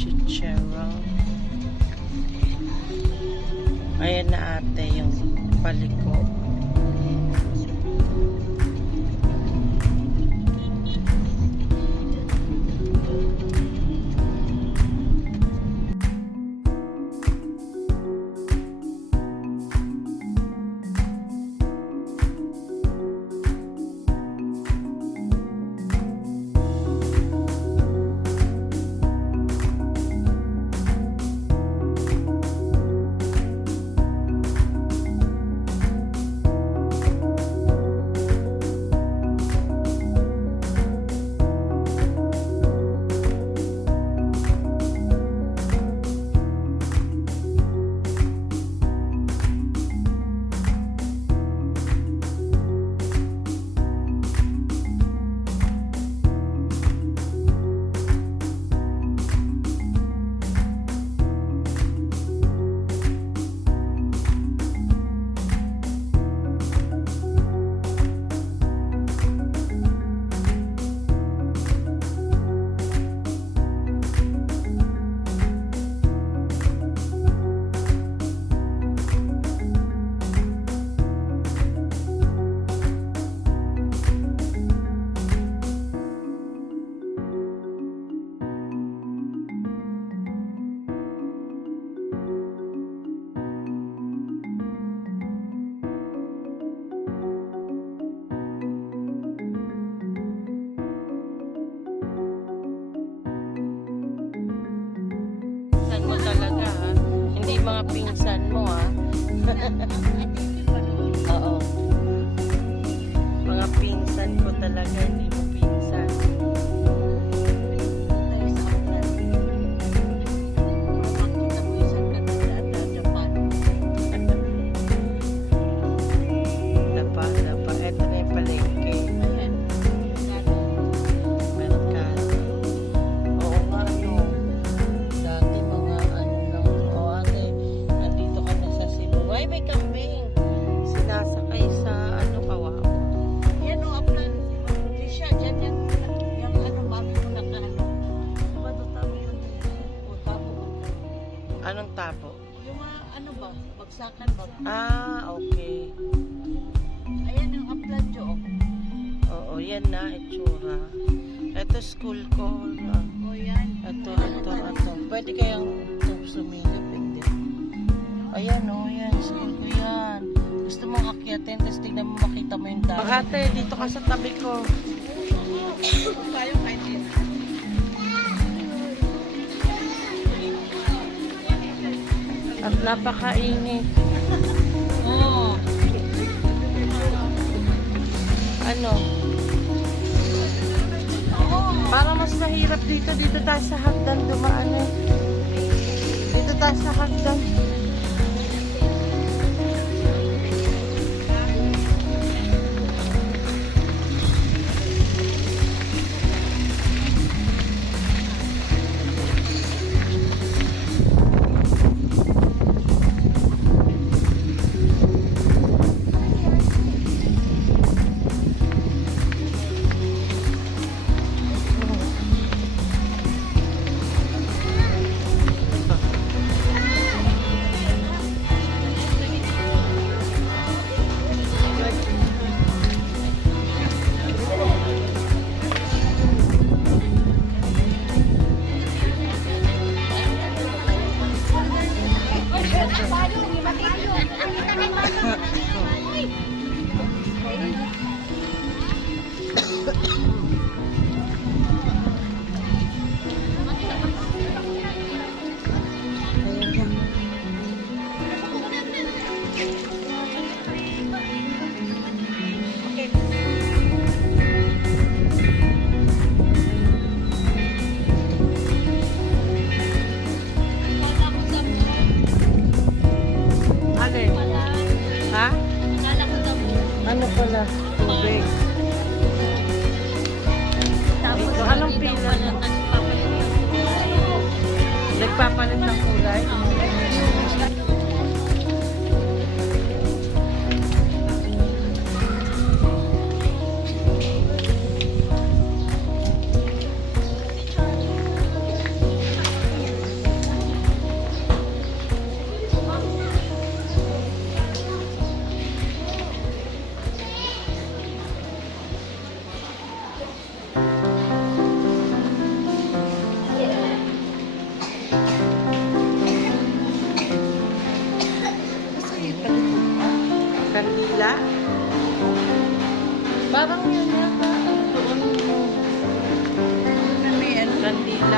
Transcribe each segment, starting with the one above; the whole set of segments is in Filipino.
chichero. Ayan na ate yung paliko. Mo talaga ha? Hindi mga pinsan mo ha? Oo. Mga pinsan ko talaga, hindi mo pinsan. Dapa. Ito na yung palengke. Anong tapo? Yung mga ano ba? Bagsakan ba? Ah, okay. Ayan yung upladyo. Oo, yan na, itsura. Ito school ko. O yan. Ito. Pwede kayang sumingap, hindi. Ayan o, yan. School ko yan. Gusto mong akyatin, tapos tignan mo, makita mo yung dami. Bakate, dito ka sa tabi ko. Tayo kahit yun. At napakainit. Oo. Ano? Parang mas mahirap dito. Dito tayo sa hagdan dumaan eh. Dito tayo sa hagdan.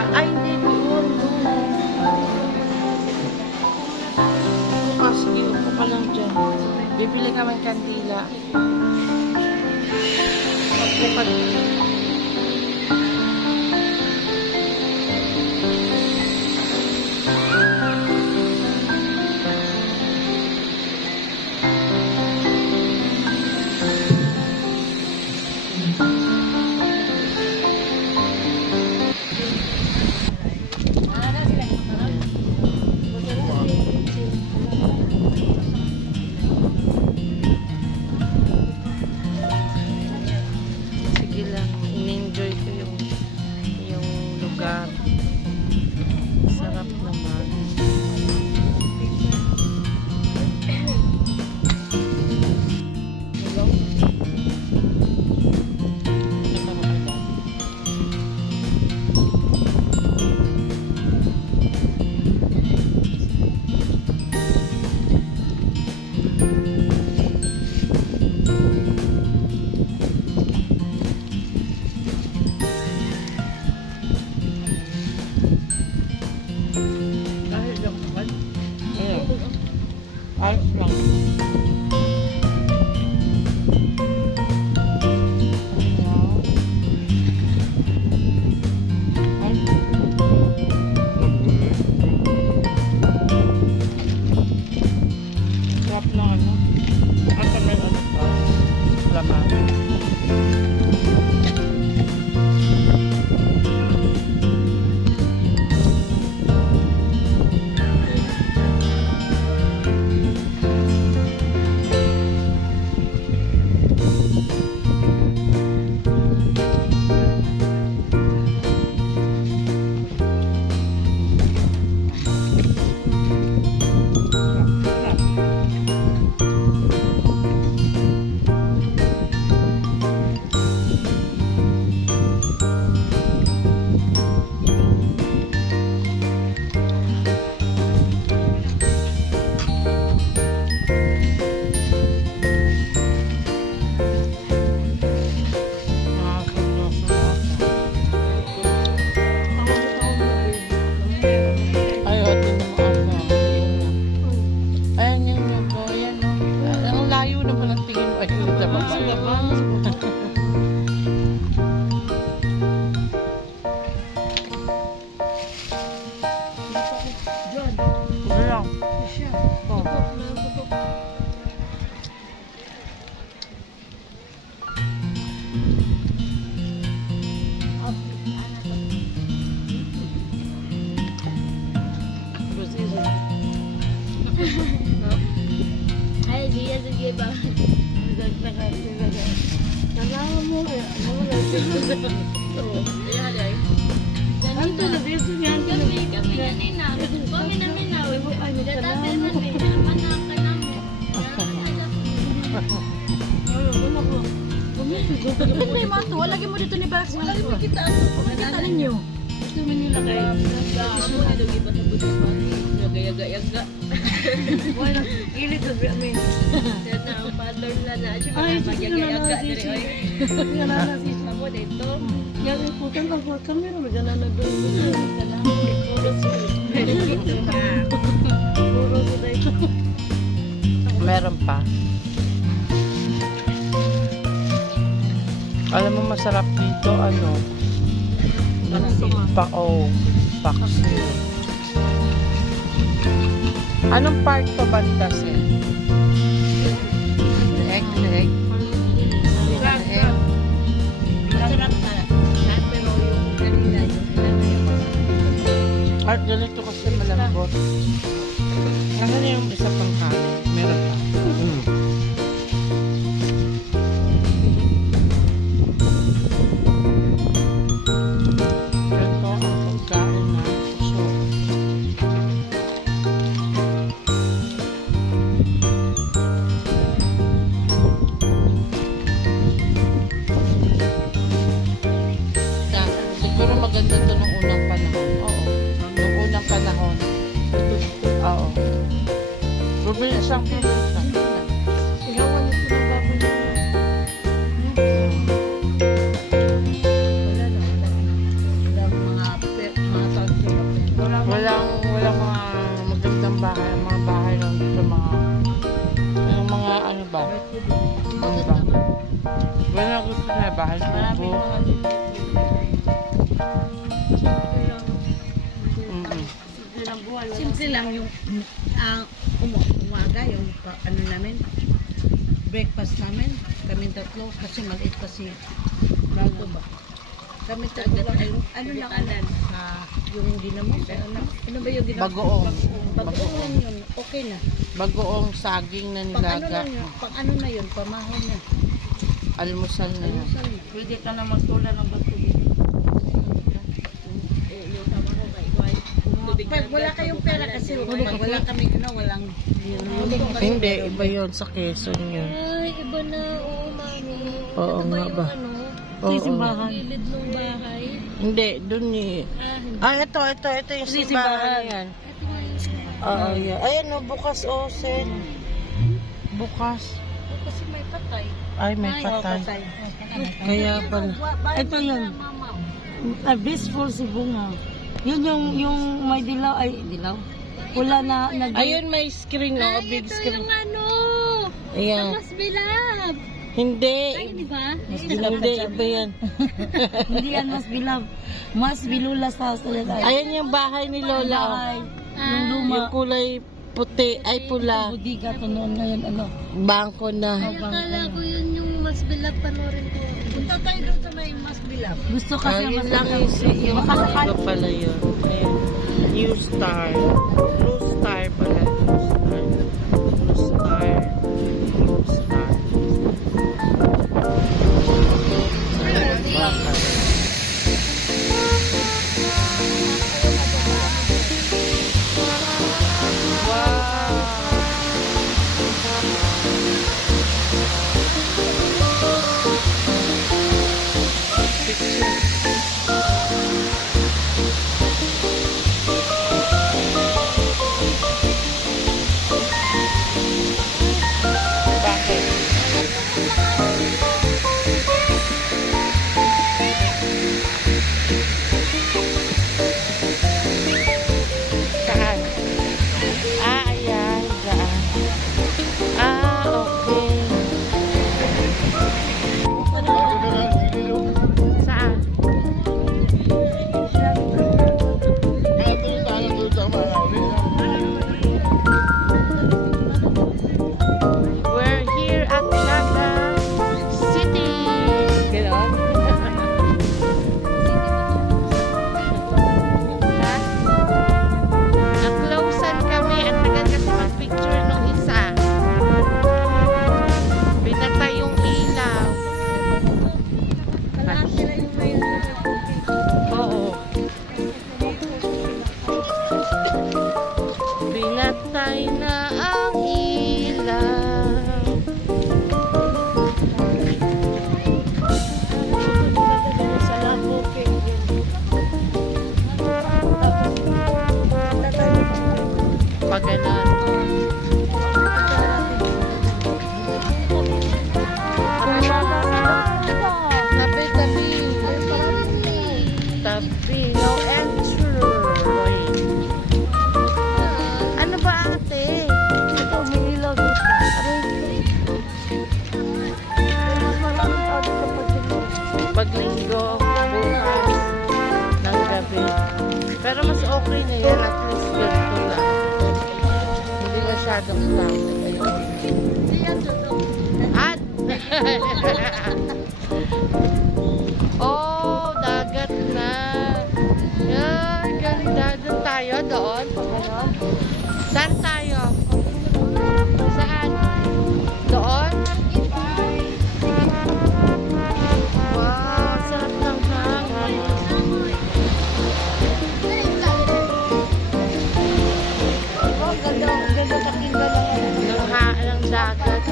Ay, hindi. Doon. Bukas, sige, upo ka lang dyan. Bibili naman kandila. Magbukas. Sige lang, in-enjoy ko yung lugar. Sarap naman. Hello? Dahil lang naman. Ayos lang. Sarap na ano. At may ano pa. Laman. Ayan yung logo, ayan o. Ang layo naman ang tingin mo. Ayun sa baba. Ayan. Oh. Ay, dia sige ba? Salamat mo. Ganito na dito yan. Kami ganina. Kami namin na. Dadasin namin. Manaka namin. Ito yung mga tuwa. Lagi mo dito ni Barax. Lagi mo kita. Kita ninyo. Gusto mo nila kayo. Gusto mo nila iba sa buto pa. Gaya-gaya-ga. Wala. Ilit ko amin. Dahil na ang father na na. Ay, magaya-gaya-ga. Nga na na si Samo dito. Yang ikutan lang po camera. Magana na doon. Puro sila. Puro sila ito. Meron pa. Alam mo masarap dito, ano? Pao. Paksiw. Anong part to Bantas eh? Egg. Masarap na. Pero yung kanina yung At ganito kasi malambot. Nasaan yung isa pang kanin? Meron pa. Ito ang pagkain na puso. Siguro maganda to nung unang panahon. Oo. Nung unang panahon. Oo. Bumili isang probinsya. Igawan ito ng baboy niya. Wala na. Wala mga ito na bahay Maraming ko. mga simple lang buhay. Simple lang yung umaga, yung ano namin, breakfast namin, kami tatlo, kasi maliit pa si Bago ba? Kami tatlo lang, ano lang anan, yung ginamo, ano ba yung ginamo? Bagoong. Bagoong lang yun, okay na. Bagoong saging na Pang ano nilaga. lang yun, pang ano na yun, pamahon na. Almusal na yan. Almusal na. Pwede ka na magtula ng bato dito. Yung tama ko kay Iway. Tubig Pag wala kayong pera kasi pag wala kami walang Hindi, iba yon sa Quezon yun. Ay, iba na. Oo, mami. Oo nga ba? Oo. simbahan. Gilid ng bahay. Hindi, dun eh. Ito yung simbahan yan. Oo, yan. Ayan o, bukas o, Sen. Bukas. Kasi may patay. Ay, may patay. Kaya pala. Ito yun. Blissful si Bunga. Yun yung may dilaw, ay dilaw. Pula na Ayun, may screen o, big screen. ano? Ayan. Mas bilab. Hindi. Di ba? Hindi, iba yan. Hindi yan mas bilab. Mas bilula sa salita. Ayan yung bahay ni Lola. Yung luma. Yung kulay puti, ay pula. Budiga to noon ngayon ano. Bangko na. Akala ko yun yung mas bilab panoorin ko. Punta tayo doon sa may mas bilab. Gusto kasi Ayun mas lang yung iba pala yun. Ayan. New Star. Blue Star pala. Blue Star. Blue Star. Bakit? Saan? Ayan. Saan? Okay. Saan? We're here at Naga City. Ganon? Ha? Na-closean kami at tagal kasi mag-picture nung isa. Pinatay yung ilaw. Oo. Pinatay na ang ilaw. Pag ganun. Tabi, tabi. Tabi. No entry. Ano ba ate? Ito may ilaw dito. Paglinggo, bukas, ng gabi. Pero mas okay na yun. At least ganito lang. Hindi masyadong traffic. Ayun. At! Oh, dagat na. Yan, ganda. Doon tayo, doon. Ganon. Saan tayo? Saan? Doon? Wow, sarap ng hangin. Oh, ganda kakingga lang. Ng dagat.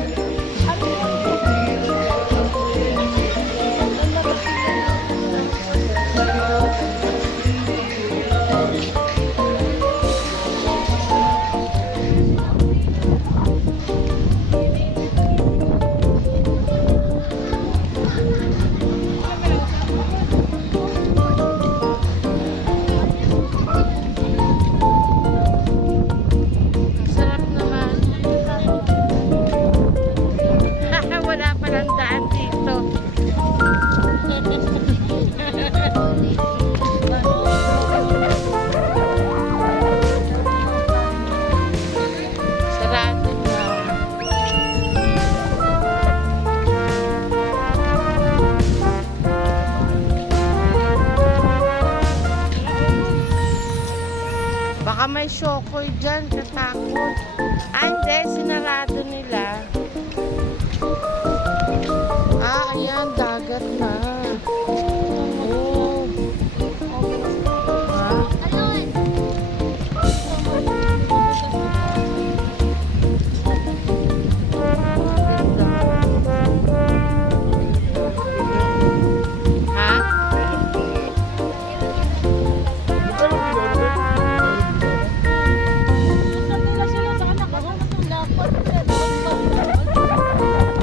may shokoy dyan, katakot. Ah, hindi, sinarado nila. Ah, ayan, dagat na. Oh. Ah. Ha?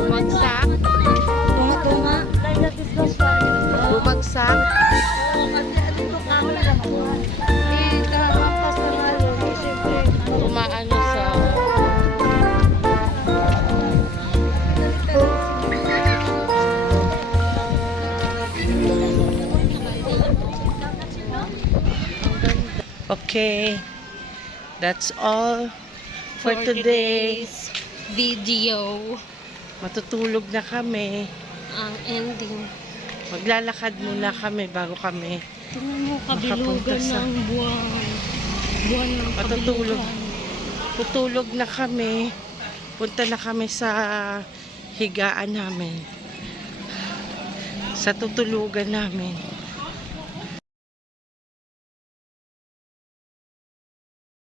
Bumagsak? Bumagsak? Tumaano sa... Okay. That's all for today's video. matutulog na kami. Ang ending. Maglalakad muna kami bago kami Tingnan mo, Makapunta kabilugan sa- ng buwan. Buwan ng matutulog. kabilugan. Tutulog na kami. Punta na kami sa higaan namin. Sa tutulugan namin.